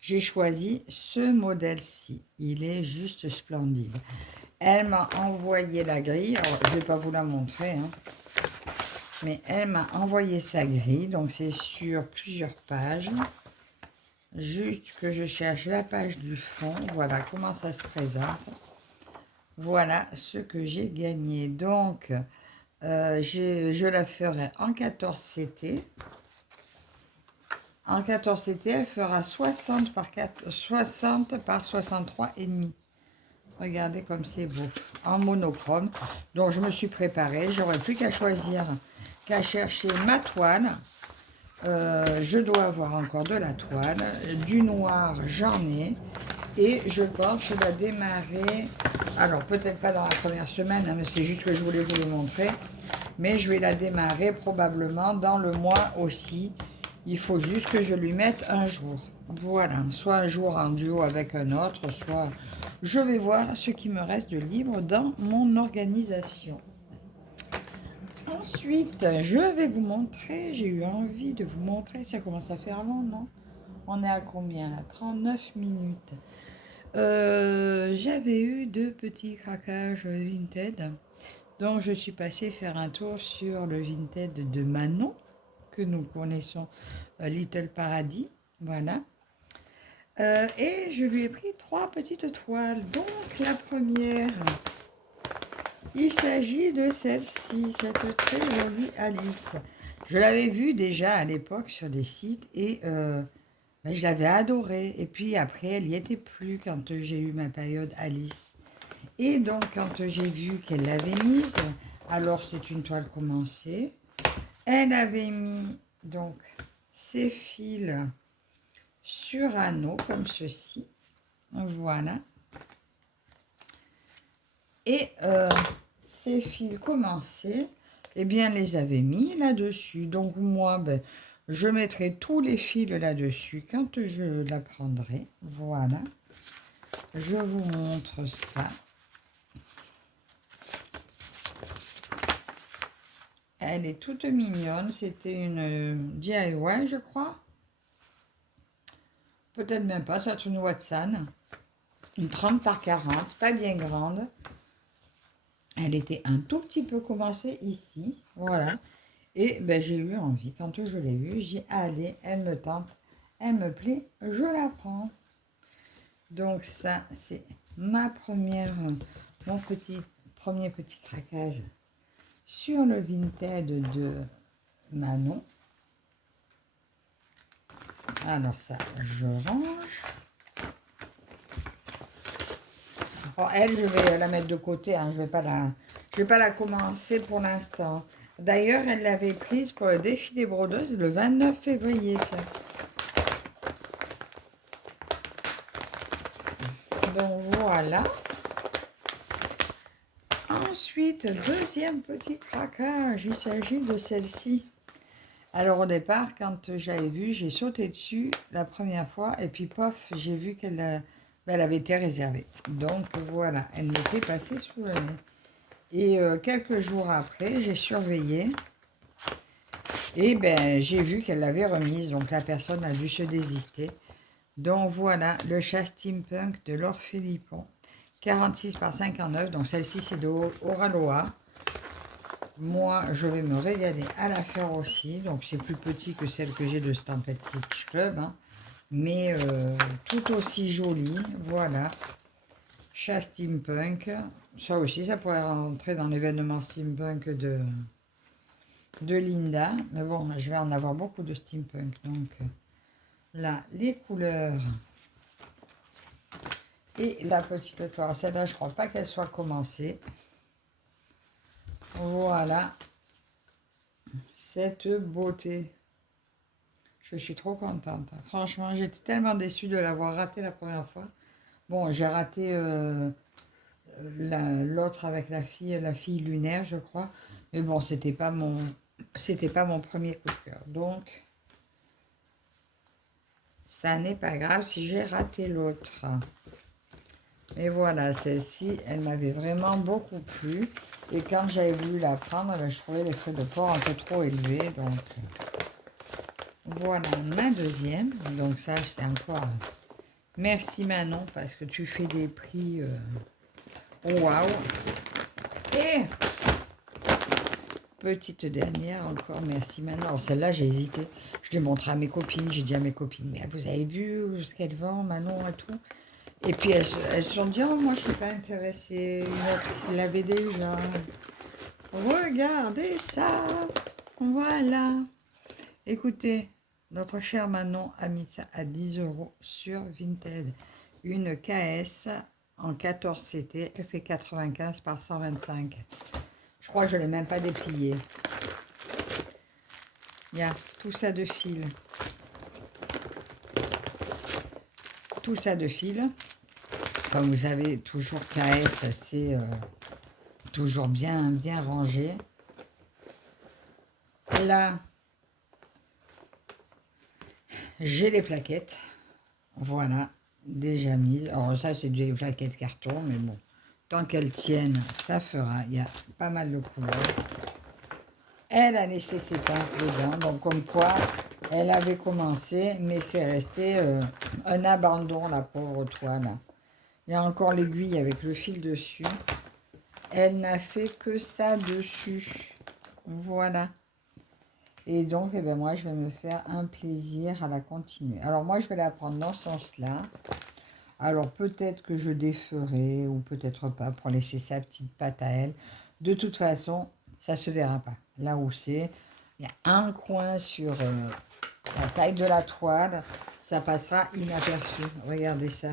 j'ai choisi ce modèle-ci. Il est juste splendide. Elle m'a envoyé la grille. Alors, je ne vais pas vous la montrer, hein, mais elle m'a envoyé sa grille. Donc, c'est sur plusieurs pages. Juste que je cherche la page du fond. Voilà comment ça se présente. Voilà ce que j'ai gagné. Donc, je la ferai en 14 CT. En 14 CT, elle fera 60 par 63 et demi. Regardez comme c'est beau. En monochrome. Donc, je me suis préparée. J'aurais plus qu'à choisir, qu'à chercher ma toile. Je dois avoir encore de la toile, du noir j'en ai, et je pense la démarrer, alors peut-être pas dans la première semaine, hein, mais c'est juste que je voulais vous le montrer, mais je vais la démarrer probablement dans le mois aussi. Il faut juste que je lui mette un jour, voilà, soit un jour en duo avec un autre, soit je vais voir ce qui me reste de libre dans mon organisation. Ensuite, je vais vous montrer, j'ai eu envie de vous montrer, ça commence à faire long, non? On est à combien là? 39 minutes. J'avais eu deux petits craquages Vinted. Donc, je suis passée faire un tour sur le Vinted de Manon, que nous connaissons, Little Paradis. Voilà. Et je lui ai pris 3 petites toiles. Donc, la première, il s'agit de celle-ci, cette très jolie Alice. Je l'avais vue déjà à l'époque sur des sites et ben, je l'avais adorée. Et puis après, elle n'y était plus quand j'ai eu ma période Alice. Et donc, quand j'ai vu qu'elle l'avait mise, alors c'est une toile commencée. Elle avait mis donc ses fils sur anneau comme ceci. Voilà. Et ces fils commencés, eh bien, les avait mis là-dessus. Donc moi, ben, je mettrai tous les fils là-dessus quand je la prendrai. Voilà. Je vous montre ça. Elle est toute mignonne. C'était une DIY, je crois. Peut-être même pas, ça va être une Watson. Une 30 par 40, pas bien grande. Elle était un tout petit peu commencée ici. Voilà. Et ben, j'ai eu envie. Quand je l'ai vue, j'ai dit, allez, elle me tente, elle me plaît, je la prends. Donc ça, c'est ma première, mon premier petit craquage sur le Vinted de Manon. Alors ça, je range. Bon, elle, je vais la mettre de côté, hein. Je vais pas la commencer pour l'instant. D'ailleurs, elle l'avait prise pour le défi des brodeuses le 29 février. Donc voilà. Ensuite, deuxième petit craquage, il s'agit de celle-ci. Alors au départ, quand j'avais vu, j'ai sauté dessus la première fois et puis pof, j'ai vu qu'elle elle avait été réservée. Donc voilà, elle m'était passée sous le nez. Et quelques jours après, j'ai surveillé et ben j'ai vu qu'elle l'avait remise. Donc la personne a dû se désister. Donc voilà, le chat steampunk de Laure Philippon. 46 par 59, donc celle-ci c'est de Oraloa. Moi, je vais me régaler à la faire aussi. Donc, c'est plus petit que celle que j'ai de Stampede Stitch Club. Hein. Mais tout aussi joli. Voilà. Chat steampunk. Ça aussi, ça pourrait rentrer dans l'événement steampunk de Linda. Mais bon, je vais en avoir beaucoup de steampunk. Donc, là, les couleurs. Et la petite toile. Celle-là, je ne crois pas qu'elle soit commencée. Voilà. Cette beauté. Je suis trop contente. Franchement, j'étais tellement déçue de l'avoir raté la première fois. Bon, j'ai raté l'autre avec la fille lunaire, je crois. Mais bon, c'était pas mon premier coup de cœur. Donc, ça n'est pas grave si j'ai raté l'autre. Mais voilà, celle-ci, elle m'avait vraiment beaucoup plu. Et quand j'avais voulu la prendre, je trouvais les frais de port un peu trop élevés. Donc, voilà ma deuxième. Donc ça, c'est encore... Merci Manon, parce que tu fais des prix... Waouh. Et petite dernière encore, merci Manon. Alors celle-là, j'ai hésité. Je l'ai montré à mes copines. J'ai dit à mes copines, mais vous avez vu ce qu'elle vend, Manon et tout. Et puis elles se sont dit, oh, moi je ne suis pas intéressée. Une autre qui l'avait déjà. Regardez ça. Voilà. Écoutez, notre chère Manon a mis ça à 10 € sur Vinted. Une KS en 14 CT, elle fait 95 par 125. Je crois que je ne l'ai même pas déplié. Il y a tout ça de fil. Tout ça de fil. Comme vous savez, toujours KS, c'est toujours bien rangé. Là, j'ai les plaquettes. Voilà, déjà mises. Alors ça, c'est des plaquettes carton, mais bon. Tant qu'elles tiennent, ça fera. Il y a pas mal de couleurs. Elle a laissé ses pinces dedans. Donc, comme quoi, elle avait commencé, mais c'est resté un abandon, la pauvre toile. Il y a encore l'aiguille avec le fil dessus. elle n'a fait que ça dessus. Voilà. Et donc, eh ben, moi, je vais me faire un plaisir à la continuer. Alors, moi, je vais la prendre dans ce sens-là. Alors, peut-être que je déferai ou peut-être pas pour laisser sa petite patte à elle. De toute façon, ça ne se verra pas. Là où c'est, il y a un coin sur la taille de la toile. Ça passera inaperçu. Regardez ça.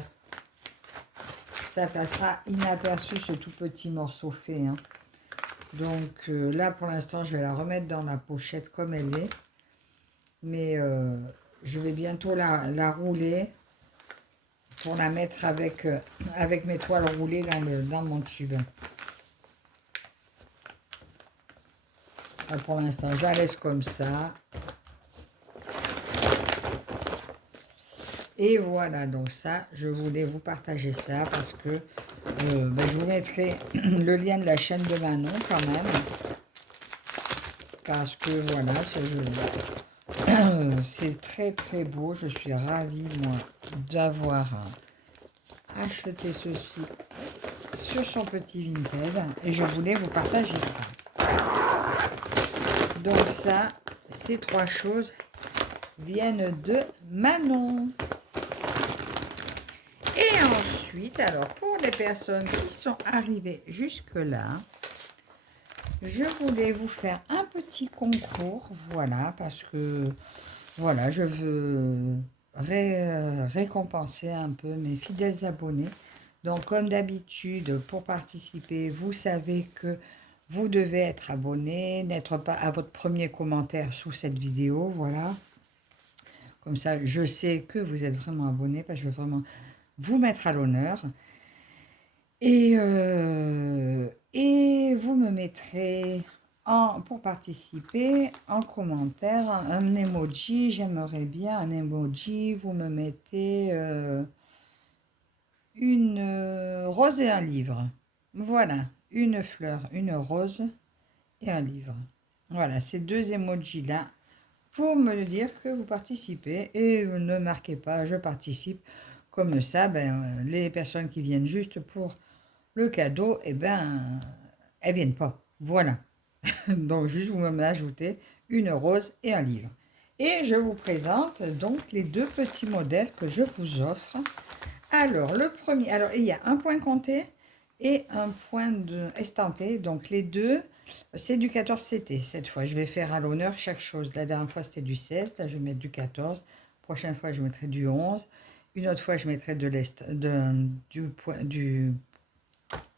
Ça passera inaperçu, ce tout petit morceau fait. Hein. Donc là, pour l'instant, je vais la remettre dans la pochette comme elle est. Mais je vais bientôt la rouler pour la mettre avec, avec mes toiles roulées dans mon tube. Pour l'instant, je la laisse comme ça. Et voilà, donc ça, je voulais vous partager ça parce que je vous mettrai le lien de la chaîne de Manon quand même. Parce que voilà, c'est très très beau. Je suis ravie, moi, d'avoir acheté ceci sur son petit Vinted. Et je voulais vous partager ça. Donc ça, ces trois choses viennent de Manon. Et ensuite, alors pour les personnes qui sont arrivées jusque-là, je voulais vous faire un petit concours, voilà, parce que, voilà, je veux récompenser un peu mes fidèles abonnés. Donc, comme d'habitude, pour participer, vous savez que vous devez être abonné, n'être pas à votre premier commentaire sous cette vidéo, voilà. Comme ça, je sais que vous êtes vraiment abonné, parce que je veux vraiment vous mettre à l'honneur. Et vous me mettrez pour participer en commentaire un emoji. J'aimerais bien un emoji. Vous me mettez une rose et un livre. Voilà, une fleur, une rose et un livre. Voilà, ces deux emojis-là pour me dire que vous participez. Et ne marquez pas, je participe. Comme ça, les personnes qui viennent juste pour le cadeau, eh ben, elles viennent pas. Voilà. Donc, juste vous m'ajoutez une rose et un livre. Et je vous présente donc les deux petits modèles que je vous offre. Alors, le premier, alors il y a un point compté et un point estampé. Donc, les deux, c'est du 14 CT cette fois. Je vais faire à l'honneur chaque chose. La dernière fois, c'était du 16. Là, je vais mettre du 14. Prochaine fois, je mettrai du 11. Une autre fois, je mettrai du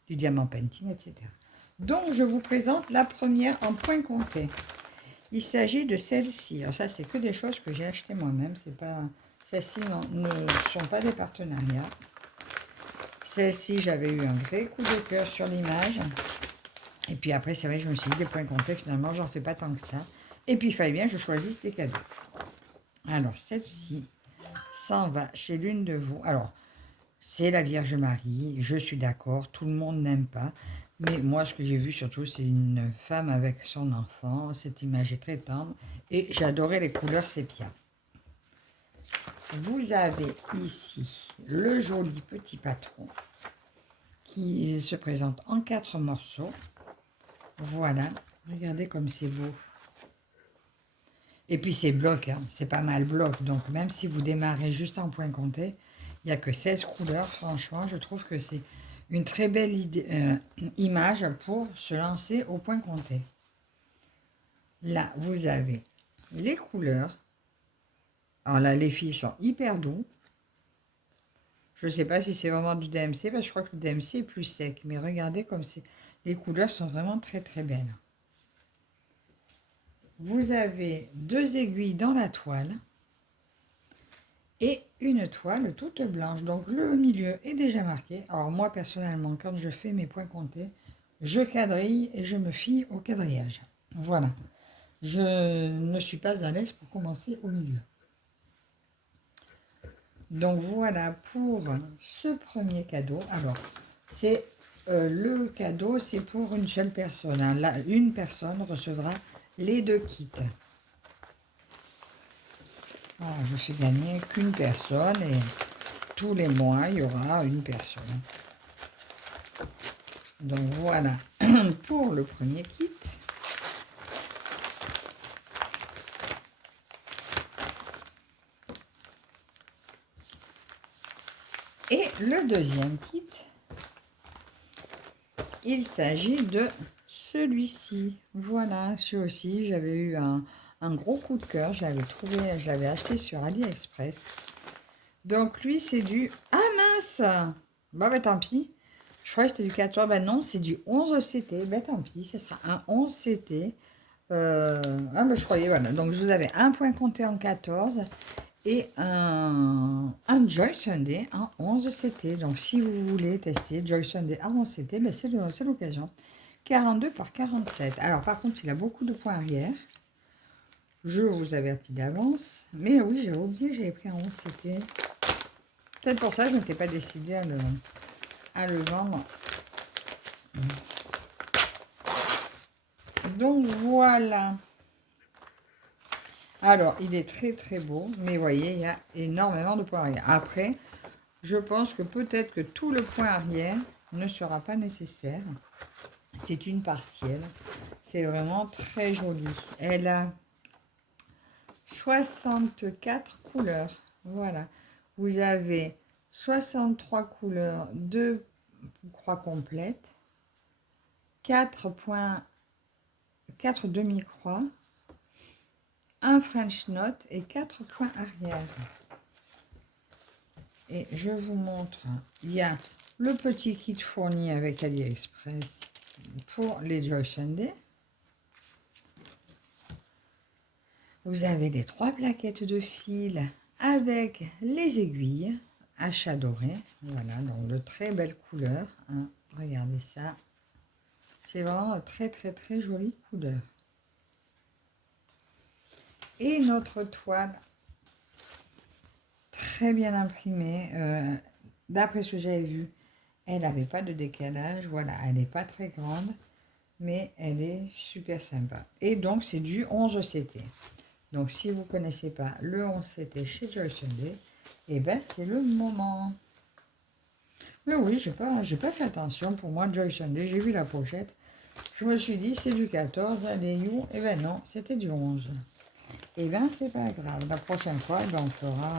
diamant painting, etc. Donc, je vous présente la première en point compté. Il s'agit de celle-ci. Alors ça, c'est que des choses que j'ai achetées moi-même. C'est pas, celles-ci ne sont pas des partenariats. Celle-ci, j'avais eu un vrai coup de cœur sur l'image. Et puis après, c'est vrai, je me suis dit, les points comptés, finalement, j'en fais pas tant que ça. Et puis, il fallait bien que je choisisse des cadeaux. Alors, celle-ci s'en va chez l'une de vous. Alors, c'est la Vierge Marie, je suis d'accord, tout le monde n'aime pas. Mais moi, ce que j'ai vu surtout, c'est une femme avec son enfant. Cette image est très tendre. Et j'adorais les couleurs sépia. Vous avez ici le joli petit patron qui se présente en 4 morceaux. Voilà, regardez comme c'est beau. Et puis c'est bloc, hein. C'est pas mal bloc. Donc même si vous démarrez juste en point compté, il n'y a que 16 couleurs. Franchement, je trouve que c'est une très belle image pour se lancer au point compté. Là, vous avez les couleurs. Alors là, les fils sont hyper doux. Je ne sais pas si c'est vraiment du DMC, parce que je crois que le DMC est plus sec. Mais regardez comme c'est. Les couleurs sont vraiment très très belles. Vous avez 2 aiguilles dans la toile. Et une toile toute blanche. Donc le milieu est déjà marqué. Alors moi personnellement, quand je fais mes points comptés, je quadrille et je me fie au quadrillage. Voilà. Je ne suis pas à l'aise pour commencer au milieu. Donc voilà pour ce premier cadeau. Alors c'est le cadeau, c'est pour une seule personne. Hein. Là, une personne recevra les 2 kits. Alors, je fais gagner qu'une personne et tous les mois, il y aura une personne. Donc voilà pour le premier kit. Et le deuxième kit, il s'agit de celui-ci. Voilà, celui aussi, j'avais eu un gros coup de cœur. Je l'avais trouvé, je l'avais acheté sur AliExpress. Donc lui, c'est du... Ah mince! Bon, ben tant pis. Je croyais que c'était du 14. Ben non, c'est du 11 CT. Ben tant pis, ce sera un 11 CT. Ah ben je croyais, voilà. Donc vous avez un point compté en 14 et un Joy Sunday en 11 CT. Donc si vous voulez tester Joy Sunday en 11 CT, ben c'est l'occasion. 42 par 47. Alors par contre, il a beaucoup de points arrière. Je vous avertis d'avance. Mais oui, j'avais oublié, j'avais pris un 11 CT. Peut-être pour ça que je n'étais pas décidée à le vendre. Donc voilà. Alors, il est très très beau, mais vous voyez, il y a énormément de points arrière. Après, je pense que peut-être que tout le point arrière ne sera pas nécessaire. C'est une partielle. C'est vraiment très joli. Elle a 64 couleurs. Voilà. Vous avez 63 couleurs, 2 croix complètes, 4 points, 4 demi-croix, un French Note et 4 points arrière. Et je vous montre, il y a le petit kit fourni avec AliExpress pour les Joy Sunday. Vous avez les 3 plaquettes de fil avec les aiguilles, achat doré. Voilà, donc de très belles couleurs. Hein. Regardez ça. C'est vraiment très très très jolie couleur. Et notre toile, très bien imprimée. D'après ce que j'avais vu, elle n'avait pas de décalage. Voilà, elle n'est pas très grande, mais elle est super sympa. Et donc, c'est du 11 CT. Donc, si vous ne connaissez pas le 11 CT chez Joy Sunday, eh ben, c'est le moment. Mais oui, je n'ai pas fait attention. Pour moi, Joy Sunday, j'ai vu la pochette. Je me suis dit, c'est du 14, allez, you. Eh ben non, c'était du 11. Eh ben, c'est pas grave. La prochaine fois, ben, on fera...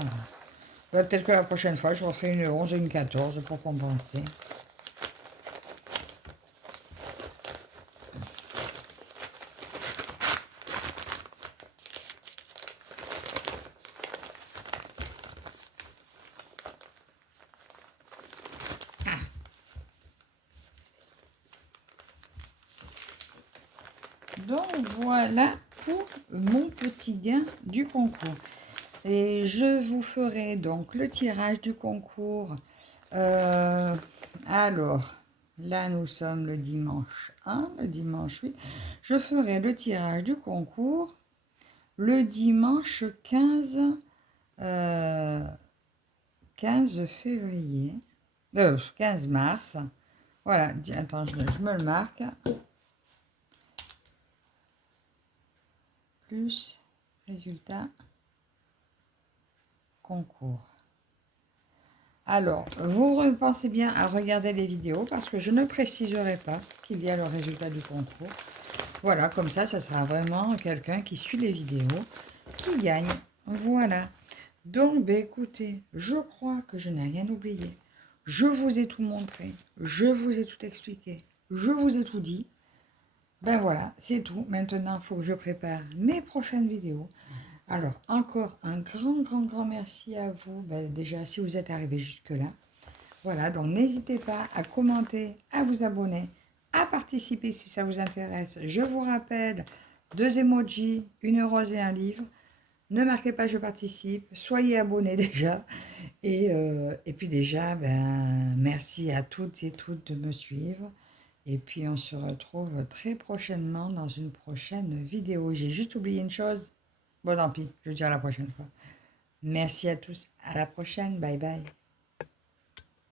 peut-être que la prochaine fois, je referai une 11 et une 14 pour compenser. Donc voilà pour mon petit gain du concours. Et je vous ferai donc le tirage du concours. Alors, là nous sommes le dimanche 1, le dimanche 8. Je ferai le tirage du concours le dimanche 15, 15 février, 15 mars. Voilà, attends, je me le marque. Plus résultat concours. Alors, vous pensez bien à regarder les vidéos parce que je ne préciserai pas qu'il y a le résultat du concours. Voilà, comme ça sera vraiment quelqu'un qui suit les vidéos qui gagne. Voilà. Donc, ben, écoutez, je crois que je n'ai rien oublié. Je vous ai tout montré, je vous ai tout expliqué, je vous ai tout dit. Ben voilà, c'est tout. Maintenant, il faut que je prépare mes prochaines vidéos. Alors, encore un grand merci à vous. Ben, déjà, si vous êtes arrivé jusque-là. Voilà, donc n'hésitez pas à commenter, à vous abonner, à participer si ça vous intéresse. Je vous rappelle, 2 emojis, une rose et un livre. Ne marquez pas je participe, soyez abonnés déjà. Et puis déjà, ben, merci à toutes et toutes de me suivre. Et puis on se retrouve très prochainement dans une prochaine vidéo. J'ai juste oublié une chose. Bon, tant pis, je vous dis à la prochaine fois. Merci à tous. À la prochaine. Bye bye.